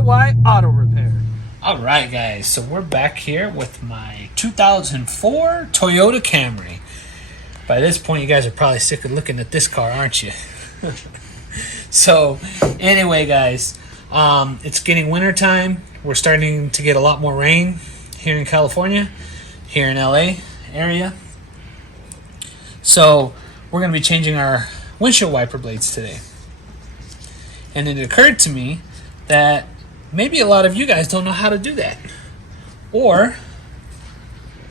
DIY Auto Repair. Alright guys, so we're back here with my 2004 Toyota Camry. By this point you guys are probably sick of looking at this car, aren't you? So anyway guys, it's getting winter time. We're starting to get a lot more rain here in California, here in LA area. So we're going to be changing our windshield wiper blades today. And it occurred to me that maybe a lot of you guys don't know how to do that. Or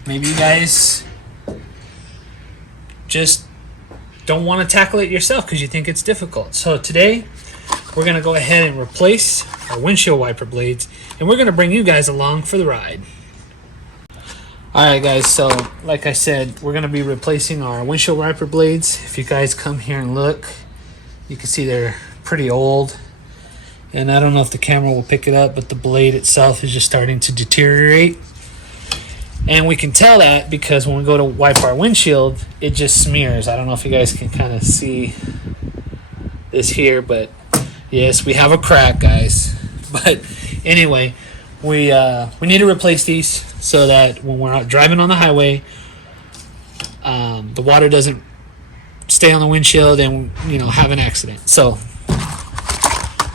maybe you guys just don't want to tackle it yourself because you think it's difficult. So today we're going to go ahead and replace our windshield wiper blades, and we're going to bring you guys along for the ride. Alright guys, so like I said, we're going to be replacing our windshield wiper blades. If you guys come here and look, you can see they're pretty old. And I don't know if the camera will pick it up, but the blade itself is just starting to deteriorate. And we can tell that because when we go to wipe our windshield, it just smears. I don't know if you guys can kind of see this here, but yes, we have a crack, guys. But anyway, we need to replace these so that when we're out driving on the highway, the water doesn't stay on the windshield and have an accident. So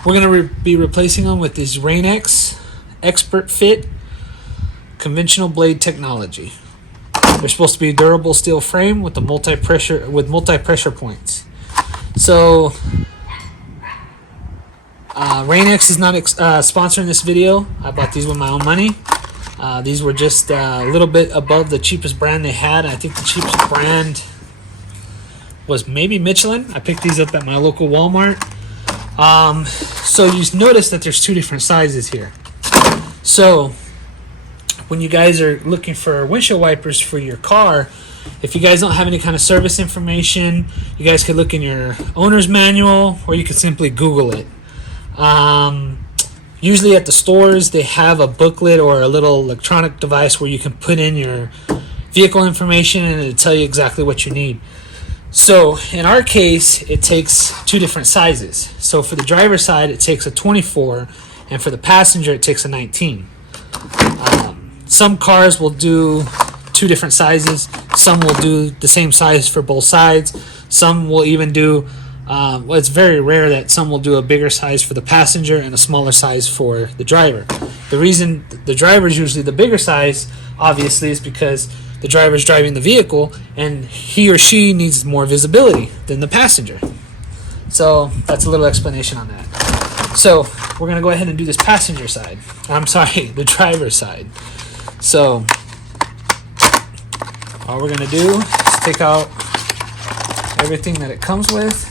we're going to be replacing them with this Rain-X Expert Fit conventional blade technology. They're supposed to be a durable steel frame with multi-pressure points. So Rain-X is not sponsoring this video. I bought these with my own money. These were just a little bit above the cheapest brand they had. I think the cheapest brand was maybe Michelin. I picked these up at my local Walmart. So you notice that there's two different sizes here. So when you guys are looking for windshield wipers for your car, if you guys don't have any kind of service information, you guys could look in your owner's manual, or you could simply Google it. Usually at the stores they have a booklet or a little electronic device where you can put in your vehicle information and it'll tell you exactly what you need. So in our case, it takes two different sizes. So for the driver's side, it takes a 24, and for the passenger, it takes a 19. Some cars will do two different sizes. Some will do the same size for both sides. Some will even do, well, it's very rare that some will do a bigger size for the passenger and a smaller size for the driver. The reason the driver is usually the bigger size, obviously, is because the driver is driving the vehicle and he or she needs more visibility than the passenger. So that's a little explanation on that. So we're going to go ahead and do this passenger side. I'm sorry, the driver's side. So all we're going to do is take out everything that it comes with.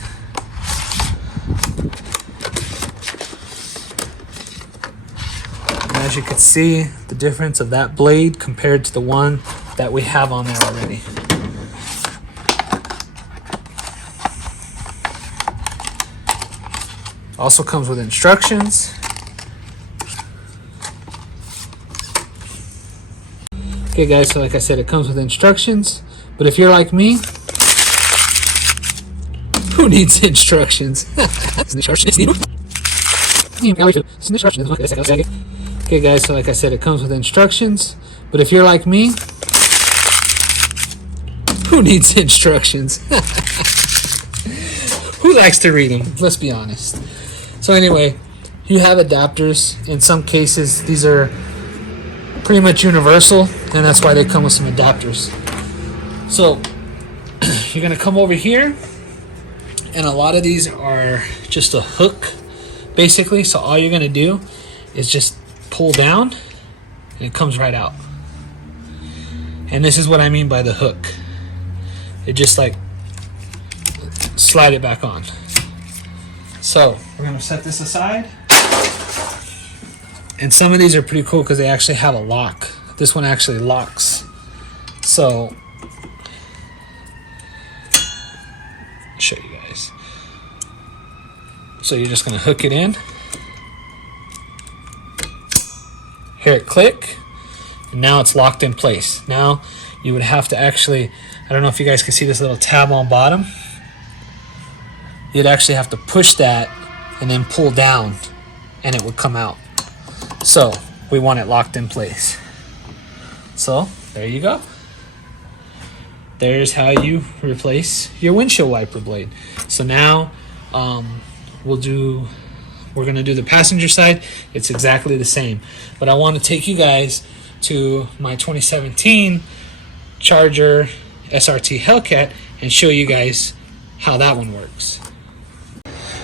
And as you can see, the difference of that blade compared to the one that we have on there already. Also comes with instructions. Okay guys, so like I said, it comes with instructions, but if you're like me, who needs instructions? Okay guys, so like I said, it comes with instructions, but if you're like me, who needs instructions? Who likes to read them? Let's be honest. So anyway, you have adapters. In some cases, these are pretty much universal, and that's why they come with some adapters. So you're going to come over here, and a lot of these are just a hook, basically. So all you're going to do is just pull down, and it comes right out. And this is what I mean by the hook. It just like slide it back on. So we're going to set this aside. And some of these are pretty cool because they actually have a lock. This one actually locks. So I'll show you guys. So you're just going to hook it in. Hear it click. And now it's locked in place. Now you would have to actually, I don't know if you guys can see this little tab on bottom. You'd actually have to push that and then pull down and it would come out. So we want it locked in place. So there you go. There's how you replace your windshield wiper blade. So now we're gonna do the passenger side. It's exactly the same, but I want to take you guys to my 2017 Charger SRT Hellcat and show you guys how that one works.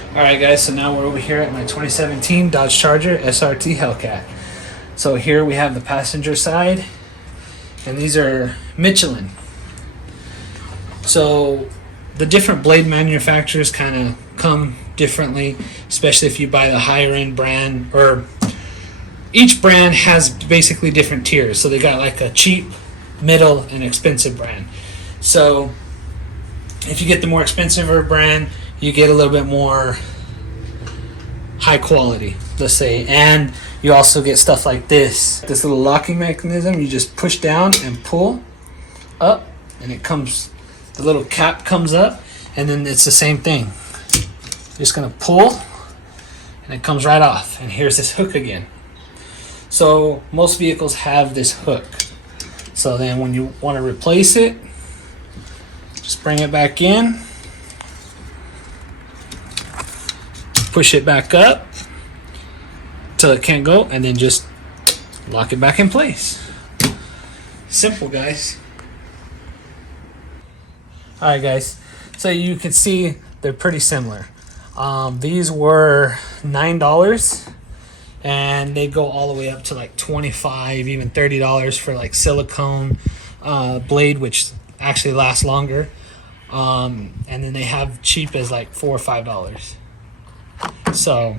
Alright guys, so now we're over here at my 2017 Dodge Charger SRT Hellcat. So here we have the passenger side, and these are Michelin. So the different blade manufacturers kind of come differently, especially if you buy the higher end brand, or each brand has basically different tiers. So they got like a cheap, middle, and expensive brand. So if you get the more expensive brand, you get a little bit more high quality, let's say, and you also get stuff like this little locking mechanism. You just push down and pull up, and it comes, the little cap comes up, and then it's the same thing. Just gonna pull, and it comes right off, and here's this hook again. So most vehicles have this hook. So then when you want to replace it, just bring it back in, push it back up till it can't go, and then just lock it back in place. Simple, guys. Alright guys, so you can see they're pretty similar. These were $9, and they go all the way up to like $25, even $30 for like silicone blade, which actually lasts longer. And then they have cheap as like $4 or $5. So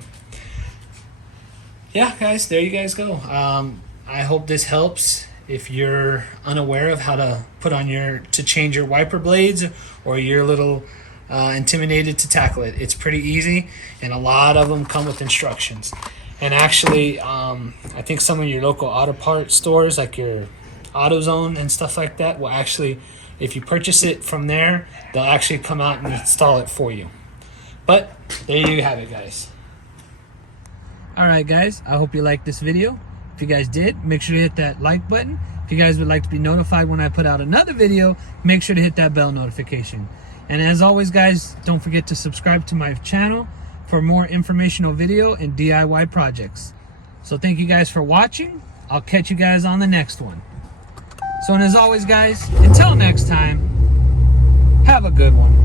yeah guys, there you guys go. I hope this helps if you're unaware of how to put on to change your wiper blades, or you're a little intimidated to tackle it. It's pretty easy, and a lot of them come with instructions. And actually I think some of your local auto parts stores, like your AutoZone and stuff like that, will actually, if you purchase it from there, they'll actually come out and install it for you. But there you have it, guys. Alright guys, I hope you liked this video. If you guys did, make sure to hit that like button. If you guys would like to be notified when I put out another video, make sure to hit that bell notification. And as always guys, don't forget to subscribe to my channel for more informational video and DIY projects. So thank you guys for watching. I'll catch you guys on the next one. So, and as always guys, until next time, have a good one.